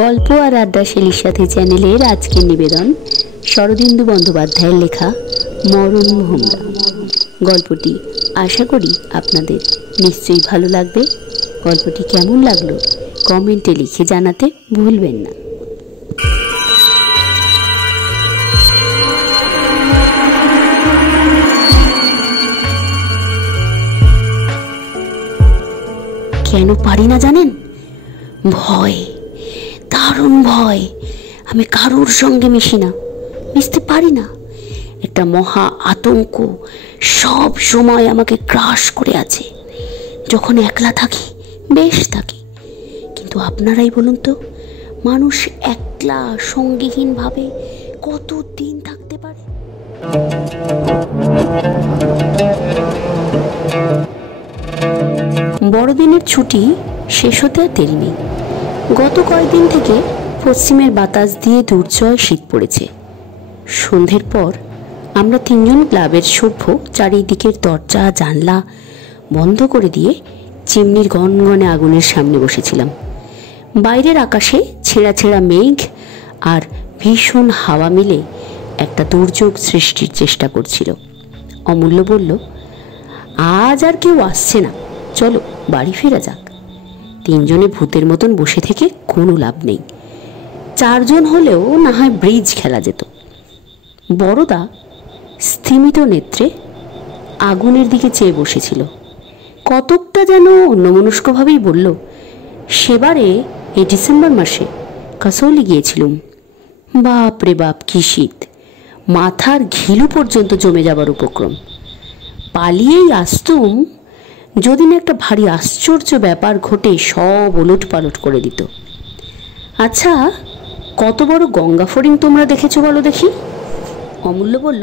গল্প আর আড্ডা শেলির সাথে চ্যানেলের আজকের নিবেদন শরদিন্দু বন্দ্যোপাধ্যায়ের লেখা মরণ ভোমরা। গল্পটি আশা করি আপনাদের নিশ্চয়ই ভালো লাগবে। গল্পটি কেমন লাগলো কমেন্টে লিখে জানাতে ভুলবেন না। কেন পারি না জানেন? ভয়, দারুণ ভয়। আমি কারোর সঙ্গে মিশি না, মিশতে পারি না। একটা মহা আতঙ্ক সব সময় আমাকে গ্রাস করে আছে। যখন একলা থাকি বেশ থাকি, কিন্তু আপনারাই বলুন তো, মানুষ একলা সঙ্গীহীন ভাবে কত দিন থাকতে পারে? বড়দিনের ছুটি শেষ হতে আর দেরি নেই। গত কয়েকদিন থেকে পশ্চিমের বাতাস দিয়ে দুর্জয় শীত পড়েছে। সন্ধ্যের পর আমরা তিনজন ক্লাবের সভ্য চারিদিকের দরজা জানলা বন্ধ করে দিয়ে চিমনির গনগনে আগুনের সামনে বসেছিলাম। বাইরের আকাশে ছেঁড়া ছেঁড়া মেঘ আর ভীষণ হাওয়া মিলে একটা দুর্যোগ সৃষ্টির চেষ্টা করছিল। অমূল্য বলল, আজ আর কেউ আসছে না, চলো বাড়ি ফেরা যাক। তিনজনে ভূতের মতন বসে থেকে কোনো লাভ নেই। চারজন হলেও না হয় ব্রিজ খেলা যেত। বড়দা স্থিমিত নেত্রে আগুনের দিকে চেয়ে বসেছিল। কতকটা যেন অন্যমনস্কভাবেই বলল, সেবারে এই ডিসেম্বর মাসে কাসৌলি গিয়েছিলুম। বাপ রে বাপ, কি শীত! মাথার ঘিলু পর্যন্ত জমে যাবার উপক্রম। পালিয়েই আসতুম যদি না একটা ভারী আশ্চর্য ব্যাপার ঘটে সব ওলট পালট করে দিত। আচ্ছা, কত বড় গঙ্গা ফড়িং তোমরা দেখেছো বলো দেখি? অমূল্য বলল,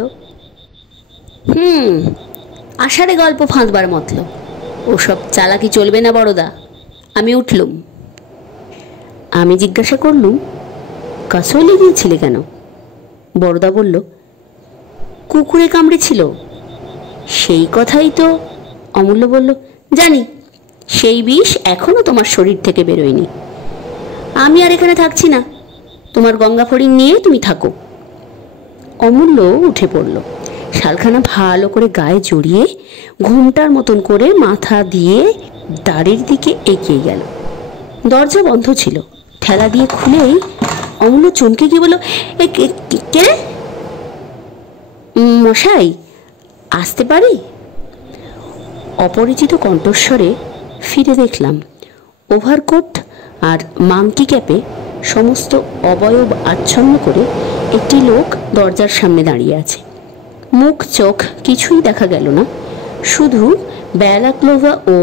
আষাঢ়ে গল্প ফাঁদবার মতলব। ওসব চালাকি চলবে না বড়দা। আমি উঠলুম। আমি জিজ্ঞাসা করলুম, কাসৌলি গিয়েছিলে কেন? বড়দা বলল, কুকুরে কামড়েছিল। সেই কথাই তো। অমূল্য বলল, জানি, সেই বিষ এখনো তোমার শরীর থেকে বেরোয়নি। আমি আর এখানে থাকছি না, তোমার গঙ্গা ফড়িং নিয়ে তুমি থাকো। অমূল্য উঠে পড়ল। শালখানা ভালো করে গায়ে জড়িয়ে ঘুমটার মতন করে মাথা দিয়ে দাঁড়ির দিকে এগিয়ে গেল। দরজা বন্ধ ছিল। ঠেলা দিয়ে খুলেই অমূল্য চমকে গিয়ে বলল, কে? মশাই, আসতে পারি? অপরিচিত কণ্ঠস্বরে ফিরে দেখলাম ওভারকোট আর মাংকি ক্যাপে সমস্ত অবয়ব আচ্ছন্ন করে একটি লোক দরজার সামনে দাঁড়িয়ে আছে। মুখ চোখ কিছুই দেখা গেল না, শুধু ব্যালাক্লোভা ও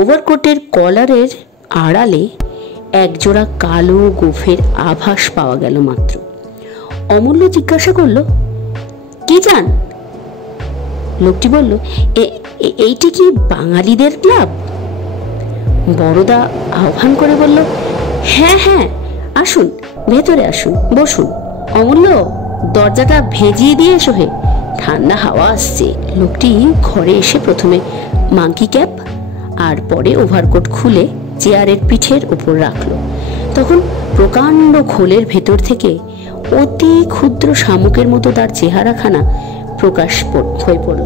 ওভারকোটের কলারের আড়ালে একজোড়া কালো গোফের আভাস পাওয়া গেল মাত্র। অমূল্য জিজ্ঞাসা করল, কি চান? লোকটি বলল, এইটি কি বাঙালিদের ক্লাব? বড়দা আহ্বান করে বলল, হ্যাঁ হ্যাঁ, আসুন, ভেতরে আসুন, বসুন। অমূল্য, দরজাটা ভেজিয়ে দিয়ে এসো হে, ঠান্ডা হাওয়া আসছে। লোকটি ঘরে এসে প্রথমে মাংকি ক্যাপ আর পরে ওভারকোট খুলে চেয়ারের পিঠের ওপর রাখলো। তখন প্রকাণ্ড খোলের ভেতর থেকে অতি ক্ষুদ্র শামুকের মতো তার চেহারাখানা প্রকাশ হয়ে পড়ল।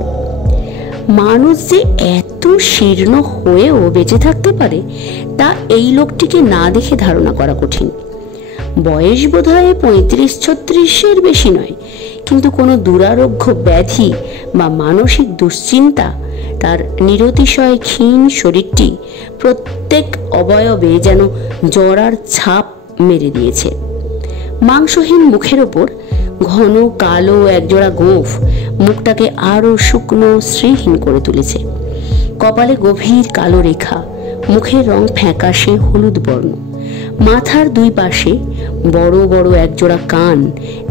মানুষ যে এত শীর্ণ হয়েও বেঁচে থাকতে পারে তা এই লোকটিকে না দেখে ধারণা করা কঠিন। বয়স বোধহয় 35-36-এর বেশি নয়, কিন্তু কোনো দুরারোগ্য ব্যাধি বা মানসিক দুশ্চিন্তা তার নিরতিশয় ক্ষীণ শরীরটি প্রত্যেক অবয়বে যেন জরার ছাপ মেরে দিয়েছে। মাংসহীন মুখের ওপর ঘন কালো একজোড়া গোঁফ মুখটাকে আরো শুকনো শ্রীহীন করে তুলেছে। কপালে গভীর কালো রেখা, মুখের রং ফ্যাকাশে হলুদ বর্ণ। মাথার দুই পাশে বড় বড় একজোড়া কান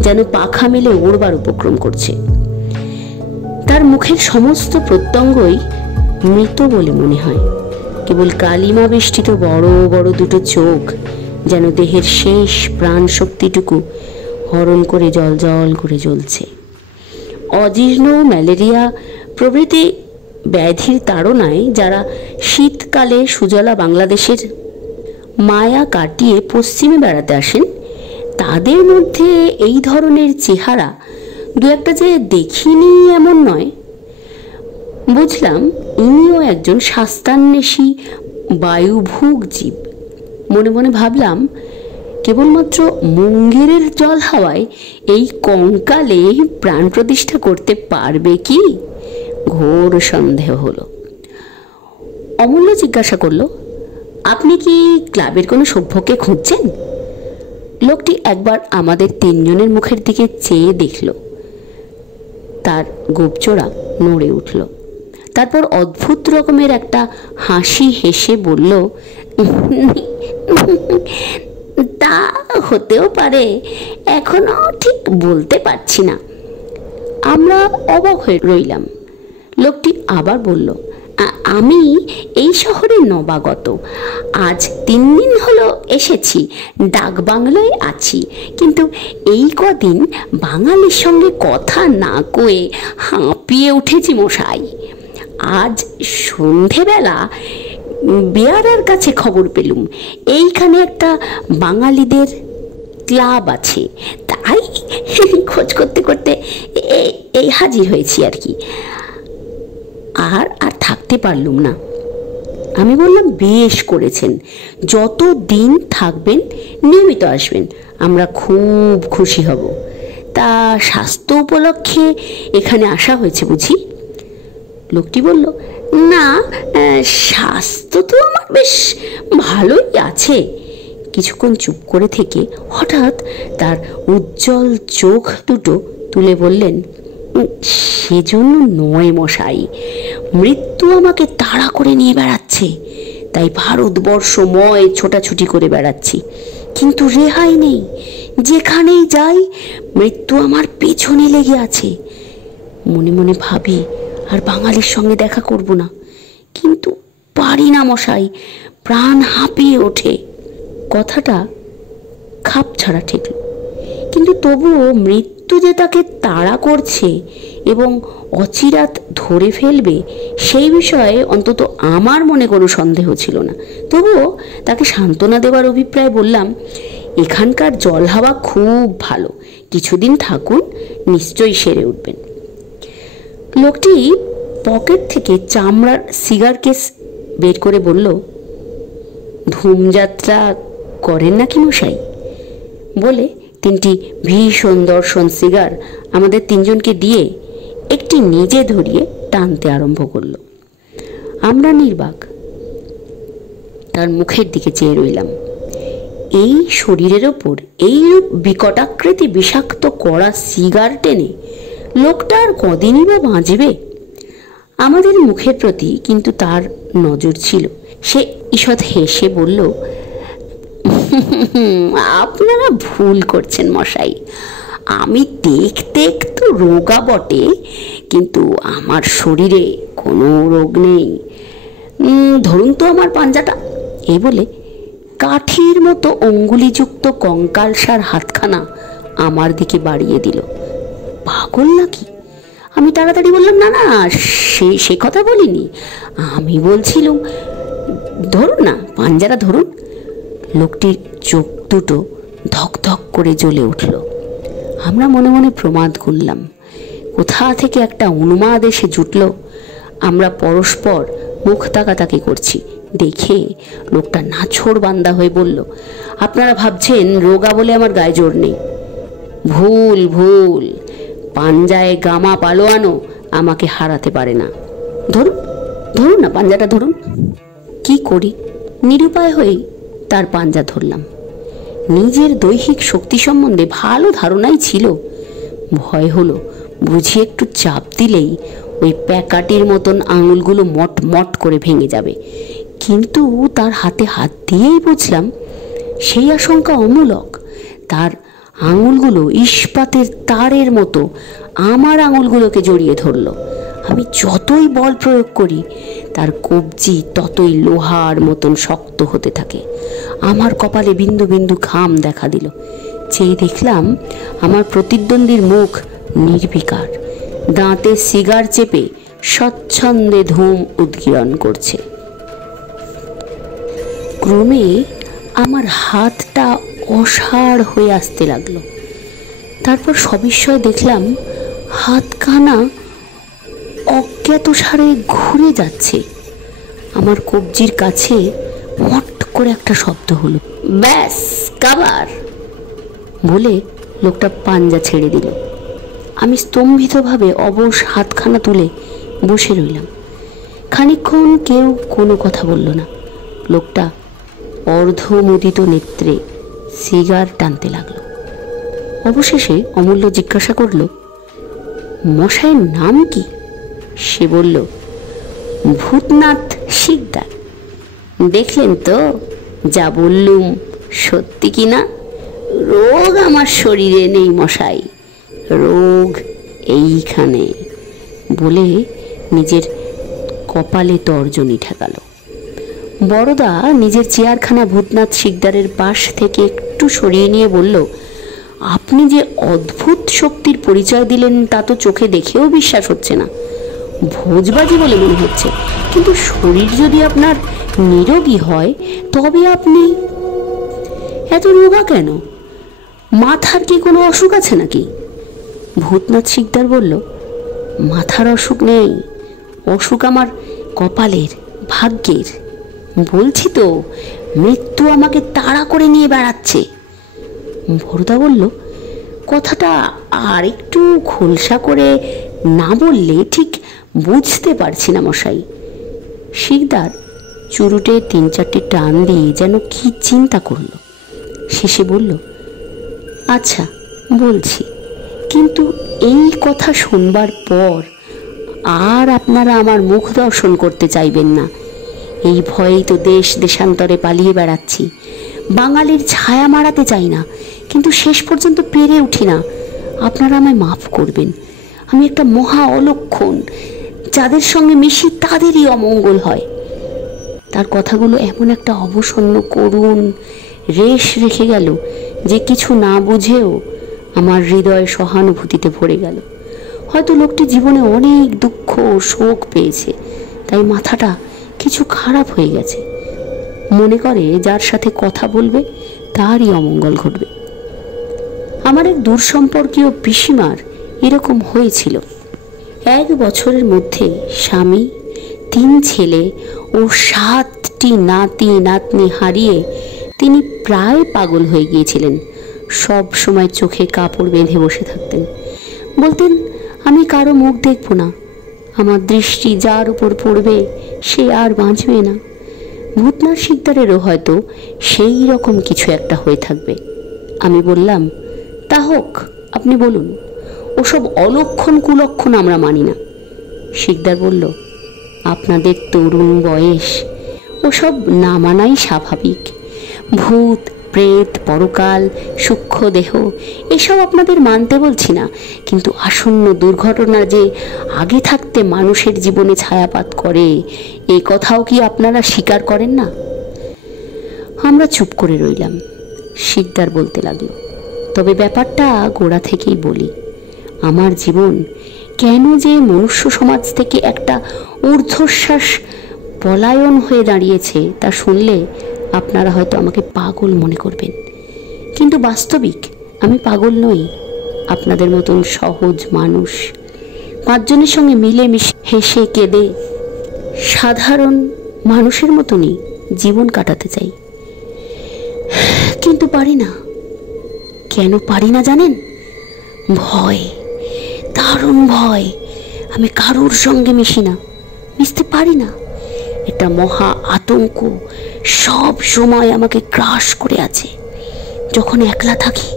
যেন পাখা মেলে ওড়বার উপক্রম করছে। তার মুখের সমস্ত প্রত্যঙ্গই মৃত বলে মনে হয়। কেবল কালিমা বেষ্টিত বড় বড় দুটো চোখ যেন দেহের শেষ প্রাণ শক্তিটুকু হরণ করে জল জল করে জ্বলছে। অজীর্ণ, ম্যালেরিয়া প্রভৃতি ব্যাধির তাড়নায় যারা শীতকালে সুজলা বাংলাদেশের মায়া কাটিয়ে পশ্চিমে বেড়াতে আসেন, তাদের মধ্যে এই ধরনের চেহারা দু একটা যে দেখিনি এমন নয়। বুঝলাম ইনিও একজন শাস্তান্বেষী বায়ুভুগ জীব। মনে মনে ভাবলাম, কেবলমাত্র মুঙ্গেরের জল হাওয়ায় এই কঙ্কালে প্রাণ প্রতিষ্ঠা করতে পারবে কি? ঘোর সন্দেহ হলো। অমূল্য জিজ্ঞাসা করলো, আপনি কি ক্লাবের কোনো সভ্যকে খুঁজছেন? লোকটি একবার আমাদের তিনজনের মুখের দিকে চেয়ে দেখল, তার গোপচোড়া নড়ে উঠল। তারপর অদ্ভুত রকমের একটা হাসি হেসে বলল, তা হতেও পারে, এখনো ঠিক বলতে পারছি না। আমরা অবাক হয়ে রইলাম। লোকটি আবার বলল, আমি এই শহরে নবাগত, আজ 3 দিন হলো এসেছি, ডাক বাংলায় আছি, কিন্তু এই কদিন বাঙালির সঙ্গে কথা না কয়ে হাঁপিয়ে উঠেছি মশাই। আজ সন্ধেবেলা বেয়ারার কাছে খবর পেলুম এইখানে একটা বাঙালিদের ক্লাব আছে, তাই খোঁজ করতে করতে এই হাজির হয়েছি আর কি। আর থাকতে পারলুম না। আমি বললাম, বেশ করেছেন, যত দিন থাকবেন নিয়মিত আসবেন, আমরা খুব খুশি হব। তা স্বাস্থ্য উপলক্ষে এখানে আসা হয়েছে বুঝি? লোকটি বলল, না, স্বাস্থ্য তো আমার বেশ ভালোই আছে। কিছুক্ষণ চুপ করে থেকে হঠাৎ তার উজ্জ্বল চোখ দুটো তুলে বললেন, সেজন্য নয় মশাই, মৃত্যু আমাকে তাড়া করে নিয়ে বেড়াচ্ছে, তাই ভারতবর্ষময় ছোটাছুটি করে বেড়াচ্ছি, কিন্তু রেহাই নেই। যেখানেই যাই মৃত্যু আমার পেছনে লেগে আছে। মনে মনে ভাবি আর বাঙালির সঙ্গে দেখা করব না, কিন্তু পারি না মশাই, প্রাণ হাঁপিয়ে ওঠে। কথাটা খাপ ছাড়া ঠেকল, কিন্তু তবুও মৃত্যু যে তাকে তাড়া করছে এবং অচিরাত ধরে ফেলবে সেই বিষয়ে অন্তত আমার মনে কোনো সন্দেহ ছিল না। তবুও তাকে সান্ত্বনা দেওয়ার অভিপ্রায় বললাম, এখানকার জল হাওয়া খুব ভালো, কিছুদিন থাকুন, নিশ্চয়ই সেরে উঠবেন। লোকটি পকেট থেকে চামড়ার সিগার কেস বের করে বলল, ধূমযাত্রা করেন নাকি মশাই? বলে 3টি ভীষণ দর্শন সিগার আমাদের 3জনকে দিয়ে একটি নিজে ধরিয়ে টানতে আরম্ভ করল। আমরা নির্বাক তার মুখের দিকে চেয়ে রইলাম। এই শরীরের ওপর এইরূপ বিকটাকৃতি বিষাক্ত কড়া সিগার টেনে লোকটা আর কদিনই বা বাঁচবে? আমাদের মুখের প্রতি কিন্তু তার নজর ছিল। সে ঈষৎ হেসে বলল, আপনারা ভুল করছেন মশাই, আমি দেখতে একটু রোগা বটে, কিন্তু আমার শরীরে কোনো রোগ নেই। ধরুন তো আমার পাঞ্জাটা। এই বলে কাঠির মতো অঙ্গুলিযুক্ত কঙ্কালসার হাতখানা আমার দিকে বাড়িয়ে দিল। পাগল নাকি? আমি তাড়াতাড়ি বললাম, না না, সে কথা বলিনি, আমি বলছিলাম ধরুন না, পাঞ্জাটা ধরুন। লোকটির চোখ দুটো ধক ধক করে জ্বলে উঠল। আমরা মনে মনে প্রমাদ গুনলাম। কোথা থেকে একটা উন্মাদ এসে জুটল। আমরা পরস্পর মুখ তাকাতাকি করছি দেখে লোকটা নাছোড় বান্দা হয়ে বলল, আপনারা ভাবছেন রোগা বলে আমার গায়ে জোর নেই। ভুল ভুল, পাঞ্জায় গামা পালোয়ানো আমাকে হারাতে পারে না। ধরুন ধরুন না, পাঞ্জাটা ধরুন। কি করি, নিরুপায় হয়ে তার পাঞ্জা ধরলাম। নিজের দৈহিক শক্তি সম্বন্ধে ভালো ধারণাই ছিল। ভয় হলো বুঝি একটু চাপ দিলেই ওই প্যাকাটির মতন আঙুলগুলো মট মট করে ভেঙে যাবে, কিন্তু তার হাতে হাত দিয়েই বুঝলাম সেই আশঙ্কা অমূলক। তার আঙুলগুলো ইস্পাতের তারের মতো আমার আঙুলগুলোকে জড়িয়ে ধরল। আমি যতই বল প্রয়োগ করি তার কবজি ততই লোহার মতন শক্ত হতে থাকে। আমার কপালে বিন্দু বিন্দু ঘাম দেখা দিল। চেয়ে দেখলাম আমার প্রতিদ্বন্দ্বীর মুখ নির্বিকার, দাঁতে সিগার চেপে স্বচ্ছন্দে ধূম উদ্গীরণ করছে। ক্রমে আমার হাতটা অসাড় হয়ে আসতে লাগলো। তারপর সবিস্ময়ে দেখলাম হাতখানা অজ্ঞাতসারে ঘুরে যাচ্ছে। আমার কবজির কাছে মট করে একটা শব্দ হলো, ব্যাস কাবার বলে লোকটা পাঞ্জা ছেড়ে দিল। আমি স্তম্ভিতভাবে অবশ হাতখানা তুলে বসে রইলাম। খানিকক্ষণ কেউ কোনো কথা বলল না। লোকটা অর্ধমুদিত নেত্রে সিগার টানতে লাগলো। অবশেষে অমূল্য জিজ্ঞাসা করল, মশাইয়ের নাম কি? সে বলল, ভূতনাথ শিকদার। দেখলেন তো যা বললুম সত্যি কি না? রোগ আমার শরীরে নেই মশাই, রোগ এইখানে বলে নিজের কপালে তর্জনী ঠেকাল। বড়দা নিজের চেয়ারখানা ভূতনাথ শিকদারের পাশ থেকে একটু সরিয়ে নিয়ে বলল, আপনি যে অদ্ভুত শক্তির পরিচয় দিলেন তা তো চোখে দেখেও বিশ্বাস হচ্ছে না। ভোজবাজি বলে মনে হচ্ছে, কিন্তু শরীর যদি আপনার নিরোগী হয় তবে আপনি এত রোগা কেন? মাথার কি কোনো অসুখ আছে নাকি? ভূতনাথ শিকদার বলল, মাথার অসুখ নেই, অসুখ আমার কপালের, ভাগ্যের। বলছি তো, মৃত্যু আমাকে তাড়া করে নিয়ে বেড়াচ্ছে। বড়দা বলল, কথাটা আর একটু খোলসা করে না বললে ঠিক বুঝতে পারছি না মশাই। শিকদার চুরুটে 3-4টি টান দিয়ে যেন কি চিন্তা করল। শেষে বলল, আচ্ছা বলছি, কিন্তু এই কথা শুনবার পর আর আপনারা আমার মুখ দর্শন করতে চাইবেন না। এই ভয়েই তো দেশ দেশান্তরে পালিয়ে বেড়াচ্ছি। বাঙালির ছায়া মারাতে চাই না, কিন্তু শেষ পর্যন্ত পেরে উঠি না। আপনারা আমায় মাফ করবেন। আমি একটা মহা অলক্ষণ, যাদের সঙ্গে মিশি তাদেরই অমঙ্গল হয়। তার কথাগুলো এমন একটা অবসন্ন করুণ রেশ রেখে গেল যে কিছু না বুঝেও আমার হৃদয় সহানুভূতিতে ভরে গেল। হয়তো লোকটি জীবনে অনেক দুঃখ ও শোক পেয়েছে, তাই মাথাটা কিছু খারাপ হয়ে গেছে। মনে করে যার সাথে কথা বলবে তারই অমঙ্গল ঘটবে। আমার এক দূর সম্পর্কীয় পিসিমার এরকম হয়েছিল। 1 বছরের মধ্যে স্বামী, 3 ছেলে ও 7টি নাতি নাতনি হারিয়ে তিনি প্রায় পাগল হয়ে গিয়েছিলেন। সব সময় চোখে কাপড় বেঁধে বসে থাকতেন। বলতেন, আমি কারো মুখ দেখব না, আমার দৃষ্টি যার উপর পড়বে সে আর বাঁচবে না। ভূতনাথ শিকদারেরও হয়তো সেই রকম কিছু একটা হয়ে থাকবে। আমি বললাম, তা হোক, আপনি বলুন, ওসব অলক্ষণ কুলক্ষণ আমরা মানি না। শিকদার বলল, আপনাদের তরুণ বয়স, ওসব না মানাই স্বাভাবিক। ভূত প্রেত, পরকাল, সূক্ষ্ম দেহ এসব আপনাদের মানতে বলছি না, কিন্তু আসন্ন দুর্ঘটনা যে আগে থাকতে মানুষের জীবনে ছায়াপাত করে, এ কথাও কি আপনারা স্বীকার করেন না? আমরা চুপ করে রইলাম। শিকদার বলতে লাগলো, তবে ব্যাপারটা গোড়া থেকেই বলি। আমার জীবন কেন যে মনুষ্য সমাজ থেকে একটা ঊর্ধ্বশ্বাস পলায়ন হয়ে দাঁড়িয়েছে তা শুনলে আপনারা হয়তো আমাকে পাগল মনে করবেন, কিন্তু বাস্তবিক আমি পাগল নই। আপনাদের মতন সহজ মানুষ, 5 জনের সঙ্গে মিলেমিশে হেসে কেঁদে সাধারণ মানুষের মতনই জীবন কাটাতে চাই, কিন্তু পারি না। কেন পারি না জানেন? ভয়, দারুণ ভয়। আমি কারোর সঙ্গে মিশি না, মিশতে পারি না। একটা মহা আতঙ্ক সব সময় আমাকে গ্রাস করে আছে। যখন একলা থাকি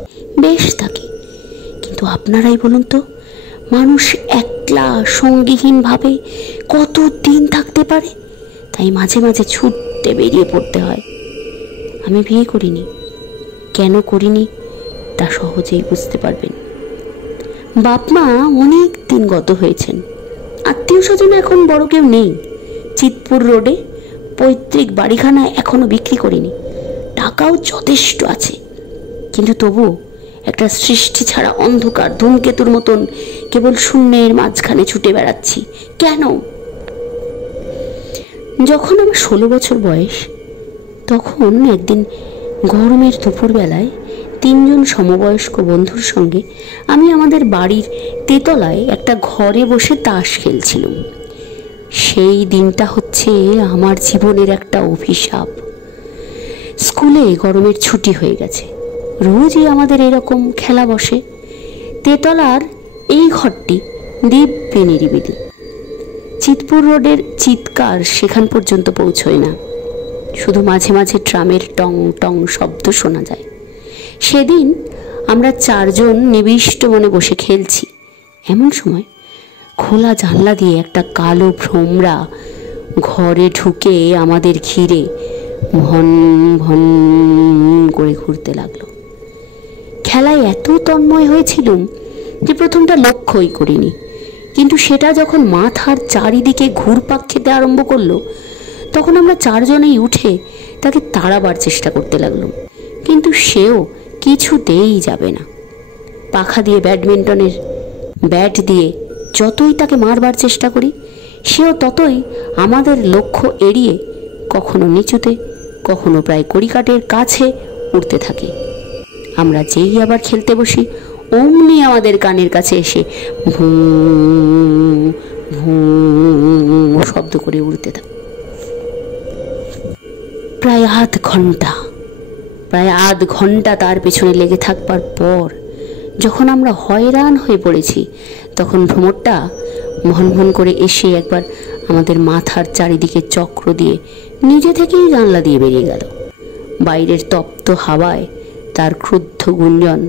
বেশ থাকি, কিন্তু আপনারাই বলুন তো, মানুষ একলা সঙ্গীহীন ভাবে কত দিন থাকতে পারে? তাই মাঝে মাঝে ছুটতে বেরিয়ে পড়তে হয়। আমি বিয়ে করিনি, কেন করিনি তা সহজেই বুঝতে পারবেন। বাপ মা অনেক দিন গত হয়েছেন, আত্মীয় স্বজন এখন বড় কেউ নেই। চিতপুর রোডে পৈতৃক বাড়িখানা এখনো বিক্রি করিনি, টাকাও যথেষ্ট আছে, কিন্তু তবু একটা সৃষ্টি ছাড়া অন্ধকার ধূমকেতুর মতন কেবল শূন্যের মাঝখানে ছুটে বেড়াচ্ছি। কেন? যখন আমার 16 বছর বয়স, তখন একদিন গরমের দুপুরবেলায় 3 জন সমবয়স্ক বন্ধুর সঙ্গে আমি আমাদের বাড়ির তেতলায় একটা ঘরে বসে তাস খেলছিলাম। সেই দিনটা হচ্ছে আমার জীবনের একটা অভিশাপ। স্কুলে গরমের ছুটি হয়ে গেছে, রোজই আমাদের এরকম খেলা বসে। তেতলার এই ঘরটি দিব্যি নিরিবিলি। চিতপুর রোডের চিৎকার সেখান পর্যন্ত পৌঁছয় না, শুধু মাঝে মাঝে ট্রামের টং টং শব্দ শোনা যায়। সেদিন আমরা 4 জন নিবিষ্ট মনে বসে খেলছি। এমন সময় খোলা জানলা দিয়ে একটা কালো ভ্রমরা ঘরে ঢুকে আমাদের ঘিরে ভন ভন করে ঘুরতে লাগলো। খেলায় এত তন্ময় হয়েছিলুম যে প্রথমটা লক্ষ্যই করিনি, কিন্তু সেটা যখন মাথার চারিদিকে ঘুরপাক খেতে আরম্ভ করলো তখন আমরা 4 জনেই উঠে তাকে তাড়াবার চেষ্টা করতে লাগলাম, কিন্তু সেও কিছুতেই যাবে না। পাখা দিয়ে ব্যাডমিন্টনের ব্যাট দিয়ে যতই তাকে মারবার চেষ্টা করি, সেও ততই আমাদের লক্ষ্য এড়িয়ে কখনো নিচুতে, কখনো প্রায় কড়িকাঠের কাছে উঠতে থাকে। আমরা যেই আবার খেলতে বসি, অমনি আমাদের কানের কাছে এসে ভূ ভূ শব্দ করে উড়তে থাকে। প্রায় আধ ঘন্টা তার পেছনে লেগে থাকবার পর যখন আমরা হয়রান হয়ে পড়েছি, তখন ভ্রমরটা ভন করে এসে একবার আমাদের মাথার চারিদিকে চক্র দিয়ে নিজে থেকেই জানলা দিয়ে বেরিয়ে গেল। বাইরের তপ্ত হাওয়ায় তার ক্রুদ্ধ গুঞ্জন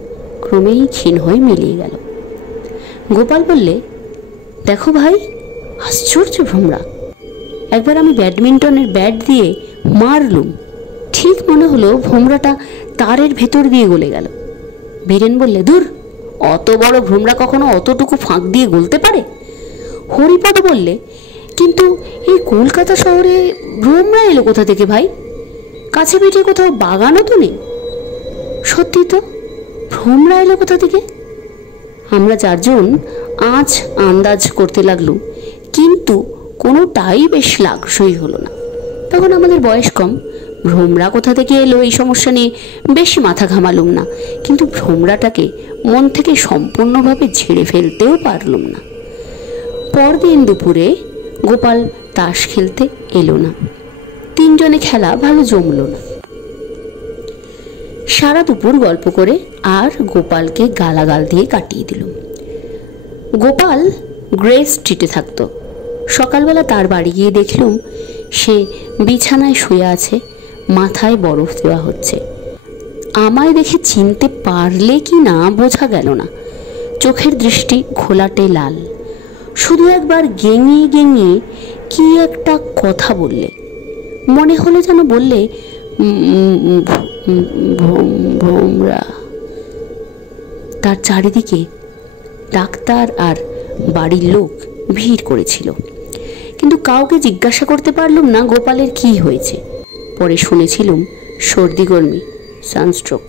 ক্রমেই ক্ষীণ হয়ে মিলিয়ে গেল। গোপাল বললে, দেখো ভাই, আশ্চর্য ভ্রমরা। একবার আমি ব্যাডমিন্টনের ব্যাট দিয়ে মারলুম, ঠিক মনে হলো ভ্রমরাটা তারের ভেতর দিয়ে গলে গেল। বীরেন বললে, দূর, অত বড় ভ্রমরা কখনো অতটুকু ফাঁক দিয়ে গলতে পারে? হরিপদ বললে, কিন্তু এই কলকাতা শহরে ভ্রমরা এলো কোথা থেকে ভাই? কাছে পিঠে কোথাও বাগানও তো নেই। সত্যি তো, ভ্রমরা এলো কোথা থেকে? আমরা 4 জন আজ আন্দাজ করতে লাগলুম, কিন্তু কোনোটাই বেশ লাগসই হলো না। তখন আমাদের বয়স কম, ভ্রমরা কোথা থেকে এলো এই সমস্যা নিয়ে বেশি মাথা ঘামালুম না, কিন্তু ভ্রমরাটাকে মন থেকে সম্পূর্ণভাবে ঝেড়ে ফেলতেও পারলুম না। পরদিন দুপুরে গোপাল তাস খেলতে এলো না। 3 জনে খেলা ভালো জমল না। সারা দুপুর গল্প করে আর গোপালকে গালাগাল দিয়ে কাটিয়ে দিলুম। গোপাল গ্রে স্ট্রিটে থাকতো। সকালবেলা তার বাড়ি গিয়ে দেখলুম সে বিছানায় শুয়ে আছে, মাথায় বরফ দেওয়া হচ্ছে। আমায় দেখে চিনতে পারলে কি না বোঝা গেল না। চোখের দৃষ্টি ঘোলাটে লাল। শুধু একবার গেঙিয়ে গেঙিয়ে কি একটা কথা বললে, মনে হলো যেন বললে ভ্রমরা। তার চারিদিকে ডাক্তার আর বাড়ির লোক ভিড় করেছিল, কিন্তু কাউকে জিজ্ঞাসা করতে পারলুম না গোপালের কি হয়েছে। পরে শুনেছিলুম সর্দি গরমি, সানস্ট্রোক।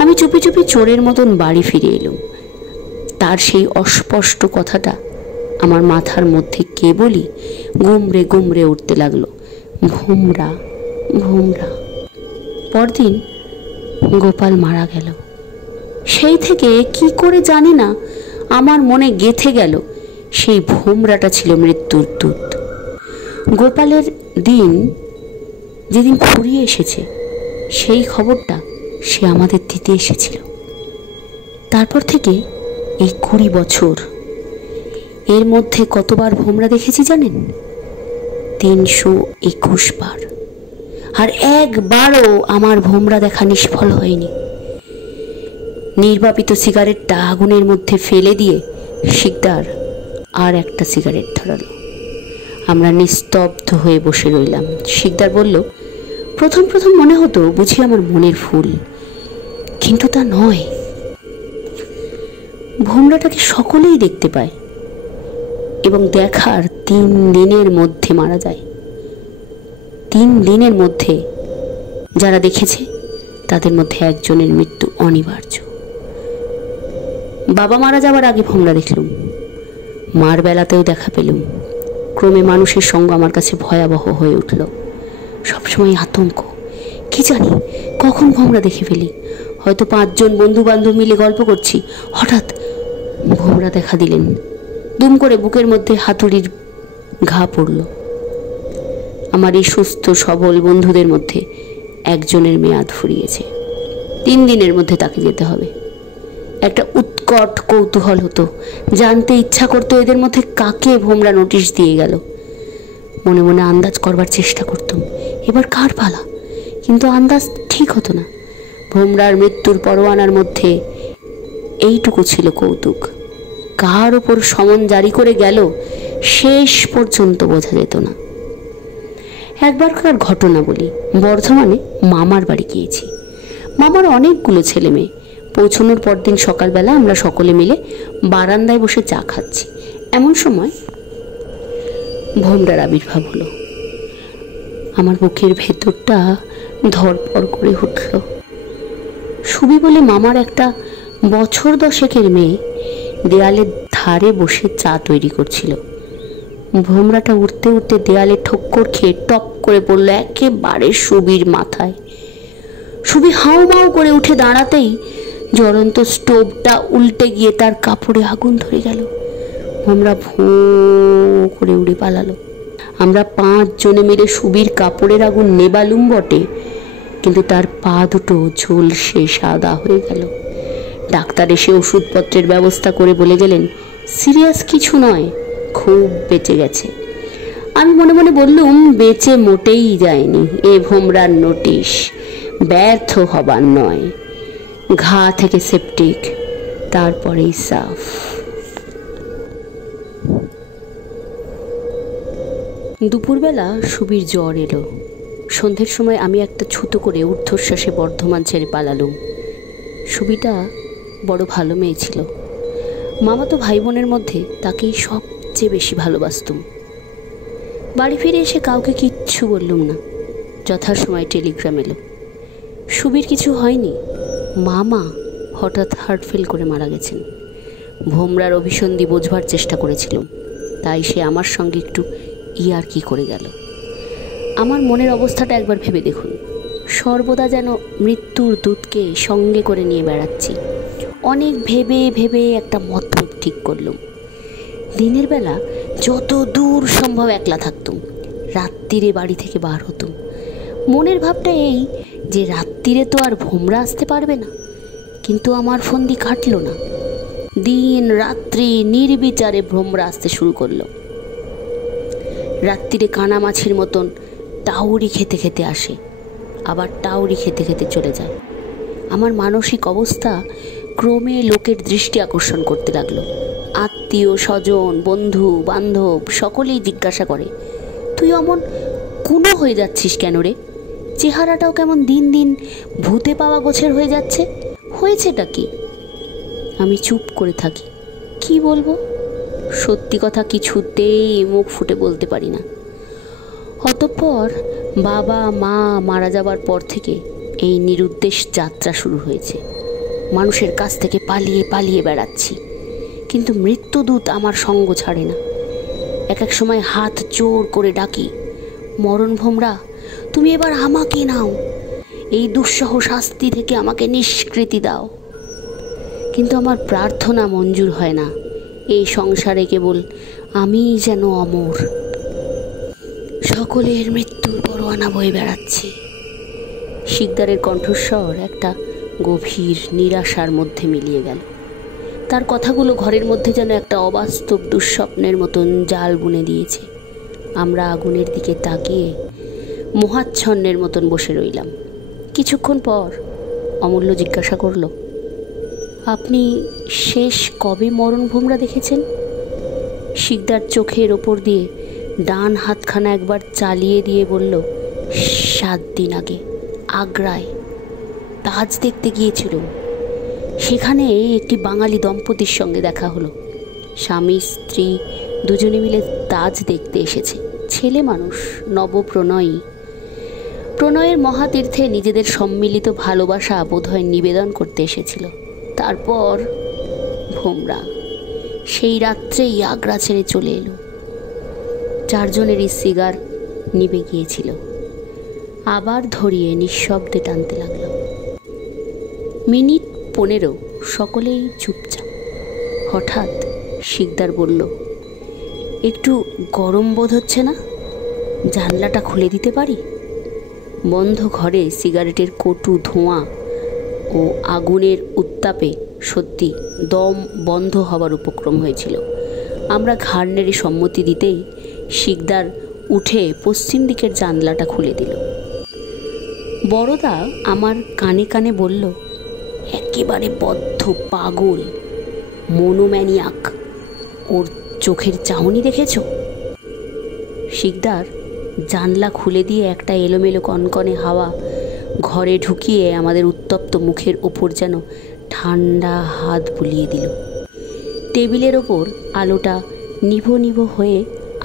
আমি চুপি চুপি চোরের মতন বাড়ি ফিরে এলুম। তার সেই অস্পষ্ট কথাটা আমার মাথার মধ্যে কেবলই গুমড়ে গুমড়ে উঠতে লাগলো, ভ্রমরা ভ্রমরা। পরদিন গোপাল মারা গেল। সেই থেকে কি করে জানি না আমার মনে গেঁথে গেল সেই ভ্রমরাটা ছিল মৃত্যুর দূত। গোপালের দিন যেদিন ফুরিয়ে এসেছে সেই খবরটা সে আমাদের দিতে এসেছিল। তারপর থেকে এই 20 বছর, এর মধ্যে কতবার ভ্রমরা দেখেছি জানেন? 321 বার। আর একবারও আমার ভ্রমরা দেখা নিষ্ফল হয়নি। নির্বাপিত সিগারেটটা আগুনের মধ্যে ফেলে দিয়ে শিকদার আর একটা সিগারেট ধরালো। আমরা নিস্তব্ধ হয়ে বসে রইলাম। শিকদার বলল, প্রথম মনে হতো বুঝি আমার মনের ফুল, কিন্তু তা নয়। ভ্রমরাটাকে সকলেই দেখতে পায় এবং দেখার 3 দিনের মধ্যে মারা যায়। 3 দিনের মধ্যে যারা দেখেছে তাদের মধ্যে একজনের মৃত্যু অনিবার্য। বাবা মারা যাবার আগে ভ্রমরা দেখলুম, মার বেলাতেও দেখা পেলুম। ক্রমে মানুষের সঙ্গ আমার কাছে ভয়াবহ হয়ে উঠল। সবসময় আতঙ্ক, কি জানি কখন ভোমরা দেখে ফেলি। হয়তো 5 জন বন্ধু বান্ধব মিলে গল্প করছি, হঠাৎ ভোমরা দেখা দিলেন। দুম করে বুকের মধ্যে হাতুড়ির ঘা পড়ল। আমার এই সুস্থ সবল বন্ধুদের মধ্যে একজনের মেয়াদ ফুরিয়েছে, 3 দিনের মধ্যে তাকে যেতে হবে। একটা উৎকট কৌতূহল হতো, জানতে ইচ্ছা করতো এদের মধ্যে কাকে ভোমরা নোটিশ দিয়ে গেল। মনে মনে আন্দাজ করবার চেষ্টা করতাম এবার কার পালা, কিন্তু আন্দাজ ঠিক হতো না। ভোমরার মৃত্যুর পরোয়ানার মধ্যে এইটুকু ছিল কৌতুক, কার ওপর সমন জারি করে গেল শেষ পর্যন্ত বোঝা যেত না। একবারকার ঘটনা বলি, বর্ধমানে মামার বাড়ি গিয়েছি। মামার অনেকগুলো ছেলে মেয়ে। পৌঁছানোর পরদিন সকালবেলা আমরা সকলে মিলে বারান্দায় বসে চা খাচ্ছি। এমন সময় ভোমরার আবির্ভাব হলো। আমার বুকের ভেতরটা ধরপড় করে উঠল। সুবি বলে মামার একটা বছর 10-এর মেয়ে দেয়ালের ধারে বসে চা তৈরি করছিল। ভোমরাটা উঠতে উঠতে দেয়ালে ঠক্কর খেয়ে টপ করে পড়ল একেবারে সুবির মাথায়। সুবি হাউ মাউ করে উঠে দাঁড়াতেই জ্বলন্ত স্টোভটা উল্টে গিয়ে তার কাপড়ে আগুন ধরে গেল। ভোমরা ভোঁ করে উড়ে পালালো। আমরা 5 জনে মিলে সুবির কাপড়ের আগুন নেবালুম বটে, কিন্তু তার পা দুটো ঝলসে সাদা হয়ে গেল। ডাক্তার এসে ওষুধপত্রের ব্যবস্থা করে বলে গেলেন সিরিয়াস কিছু নয়, খুব বেঁচে গেছে। আমি মনে মনে বললুম বেঁচে মোটেই যায়নি, এ ভোমরার নোটিশ, ব্যর্থ হবার নয়। ঘা থেকে সেপটিক, তারপরেই সাফ। দুপুরবেলা সুবির জ্বর এলো। সন্ধ্যের সময় আমি একটা ছুতো করে ঊর্ধ্বশ্বাসে বর্ধমান ছেড়ে পালালুম। সুবিটা বড় ভালো মেয়ে ছিল। মামাতো ভাই বোনের মধ্যে তাকেই সবচেয়ে বেশি ভালোবাসতুম। বাড়ি ফিরে এসে কাউকে কিচ্ছু বললুম না। যথাসময়ে টেলিগ্রাম এলো, সুবির কিছু হয়নি, মামা হঠাৎ হার্ট ফেল করে মারা গেছেন। ভোমরার অভিসন্ধি বোঝবার চেষ্টা করেছিলাম, তাই সে আমার সঙ্গে একটু ইয়ার্কি করে গেল। আমার মনের অবস্থাটা একবার ভেবে দেখুন, সর্বদা যেন মৃত্যুর দূতকে সঙ্গে করে নিয়ে বেড়াচ্ছি। অনেক ভেবে ভেবে একটা মতলব ঠিক করলুম, দিনের বেলা যত দূর সম্ভব একলা থাকতুম, রাত্রিরে বাড়ি থেকে বার হতুম। মনের ভাবটা এই যে রাত্রিরে তো আর ভোমরা আসতে পারবে না। কিন্তু আমার ফন্দি কাটল না। দিন রাত্রি নির্বিচারে ভোমরা আসতে শুরু করলো। রাত্রিরে কানা মাছির মতন টাউরি খেতে খেতে আসে, আবার টাউরি খেতে খেতে চলে যায়। আমার মানসিক অবস্থা ক্রমে লোকের দৃষ্টি আকর্ষণ করতে লাগলো। আত্মীয় স্বজন বন্ধু বান্ধব সকলেই জিজ্ঞাসা করে, তুই অমন কুনো হয়ে যাচ্ছিস কেন রে? চেহারাটাও কেমন দিন দিন ভূতে পাওয়া গোছের হয়ে যাচ্ছে, হয়েছেটা কি? আমি চুপ করে থাকি, কি বলবো? সত্যি কথা কিছুতেই মুখ ফুটে বলতে পারি না। অতঃপর বাবা মা মারা যাবার পর থেকে এই নিরুদ্দেশ যাত্রা শুরু হয়েছে। মানুষের কাছ থেকে পালিয়ে পালিয়ে বেড়াচ্ছি, কিন্তু মৃত্যুদূত আমার সঙ্গ ছাড়ে না। এক এক সময় হাত জোর করে ডাকি, মরণ ভোমরা, তুমি এবার আমাকে নাও, এই দুঃসহ শাস্তি থেকে আমাকে নিষ্কৃতি দাও। কিন্তু আমার প্রার্থনা মঞ্জুর হয় না। এই সংসারে কেবল আমিই যেন অমর, সকলের মৃত্যুর পরোয়ানা বয়ে বেড়াচ্ছি। শিকদারের কণ্ঠস্বর একটা গভীর নিরাশার মধ্যে মিলিয়ে গেল। তার কথাগুলো ঘরের মধ্যে যেন একটা অবাস্তব দুঃস্বপ্নের মতন জাল বুনে দিয়েছে। আমরা আগুনের দিকে তাকিয়ে মোহাচ্ছন্নের মতন বসে রইলাম। কিছুক্ষণ পর অমূল্য জিজ্ঞাসা করল, আপনি শেষ কবে মরণ ভোমরা দেখেছেন? শিকদার চোখের ওপর দিয়ে ডান হাতখানা একবার চালিয়ে দিয়ে বলল, 7 দিন আগে আগ্রায় তাজ দেখতে গিয়েছিলাম। সেখানে একটি বাঙালি দম্পতির সঙ্গে দেখা হলো। স্বামী স্ত্রী দুজনে মিলে তাজ দেখতে এসেছে। ছেলে মানুষ, নবপ্রণয়ী। প্রণয়ের মহাতীর্থে নিজেদের সম্মিলিত ভালোবাসা বোধহয় নিবেদন করতে এসেছিল। তারপর ভোমরা সেই রাত্রেই আগ্রা ছেড়ে চলে এলো। 4 জনেরই সিগার নিভে গিয়েছিল। আবার ধরিয়ে নিঃশব্দে টানতে লাগলাম। মিনিট 15 সকলেই চুপচাপ। হঠাৎ শিকদার বলল, একটু গরম বোধ হচ্ছে না? জানলাটা খুলে দিতে পারি? বন্ধ ঘরে সিগারেটের কটু ধোঁয়া ও আগুনের উত্তাপে সত্যি দম বন্ধ হবার উপক্রম হয়েছিল। আমরা ঘাড় নেড়ে সম্মতি দিতেই শিকদার উঠে পশ্চিম দিকের জানলাটা খুলে দিল। বড়দা আমার কানে কানে বলল, একেবারে বদ্ধ পাগল, মনোম্যানিয়াক, ওর চোখের চাহনি দেখেছ? শিকদার জানলা খুলে দিয়ে একটা এলোমেলো কনকনে হাওয়া ঘরে ঢুকিয়ে আমাদের উত্তপ্ত মুখের ওপর যেন ঠান্ডা হাত বুলিয়ে দিল। টেবিলের ওপর আলোটা নিভো নিভো হয়ে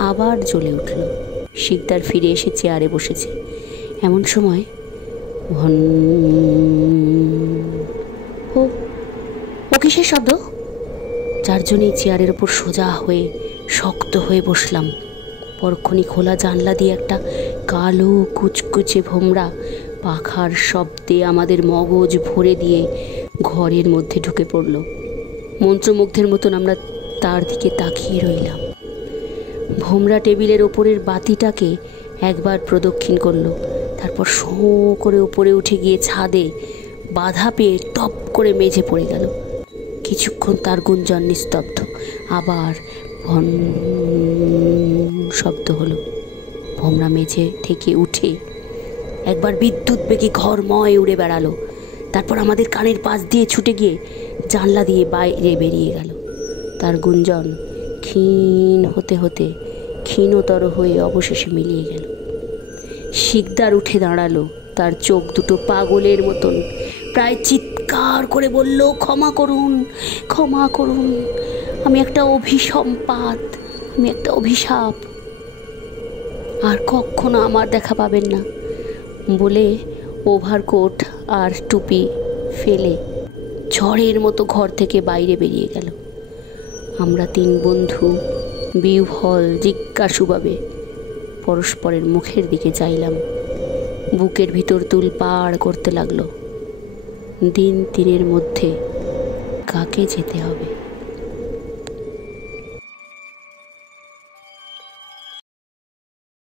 আবার জ্বলে উঠল। শিকদার ফিরে এসে চেয়ারে বসেছে। এমন সময় ও কিসের শব্দ? চারজনেই চেয়ারের ওপর সোজা হয়ে শক্ত হয়ে বসলাম। পরক্ষণই খোলা জানলা দিয়ে একটা কালো কুচকুচে ভোমরা পাখার শব্দে আমাদের মগজ ভরে দিয়ে ঘরের মধ্যে ঢুকে পড়ল। মন্ত্রমুগ্ধের মতন আমরা তার দিকে তাকিয়ে রইলাম। ভোমরা টেবিলের ওপরের বাতিটাকে একবার প্রদক্ষিণ করলো, তারপর শোঁ করে উপরে উঠে গিয়ে ছাদে বাধা পেয়ে টপ করে মেঝে পড়ে গেল। কিছুক্ষণ তার গুঞ্জন নিস্তব্ধ, আবার ভন শব্দ হলো। ভোমরা মেঝে থেকে উঠে একবার বিদ্যুৎ বেগে ঘরময় উড়ে বেড়ালো, তারপর আমাদের কানের পাশ দিয়ে ছুটে গিয়ে জানলা দিয়ে বাইরে বেরিয়ে গেল। তার গুঞ্জন ক্ষীণ হতে হতে ক্ষীণতর হয়ে অবশেষে মিলিয়ে গেল। শিকদার উঠে দাঁড়ালো, তার চোখ দুটো পাগলের মতন, প্রায় চিৎকার করে বলল, ক্ষমা করুন, ক্ষমা করুন, আমি একটা অভিসম্পাত, আমি একটা অভিশাপ, আর কখনো আমার দেখা পাবেন না বলে ওভারকোট আর টুপি ফেলে ঝড়ের মতো ঘর থেকে বাইরে বেরিয়ে গেল। আমরা তিন বন্ধু বিহ্বল জিজ্ঞাসুভাবে পরস্পরের মুখের দিকে চাইলাম। বুকের ভিতর তুলপাড় করতে লাগলো। দিন 3 মধ্যে কাকে যেতে হবে।